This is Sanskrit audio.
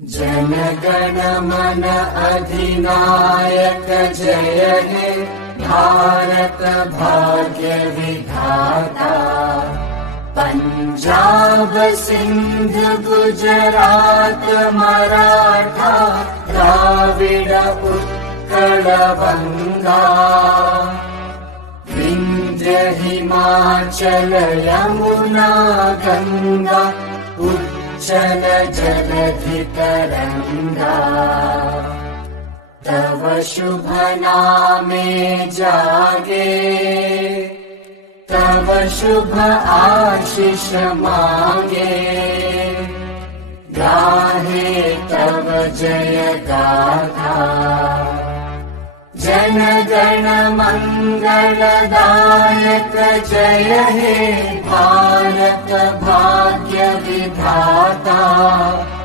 जन गण मन अधिनायक जय हे भारत भाग्य विधाता। पंजाब सिंध गुजरात मराठा द्राविड उत्कल बंगा। विंध्य हिमाचल यमुना गंगा उच्चल जलधि तरंगा। तव शुभ नामे जागे तव शुभ आशीष मांगे। गाहे तव जय गाथा जन गण मंगलदायक जय हे भारत भाग्य विधाता।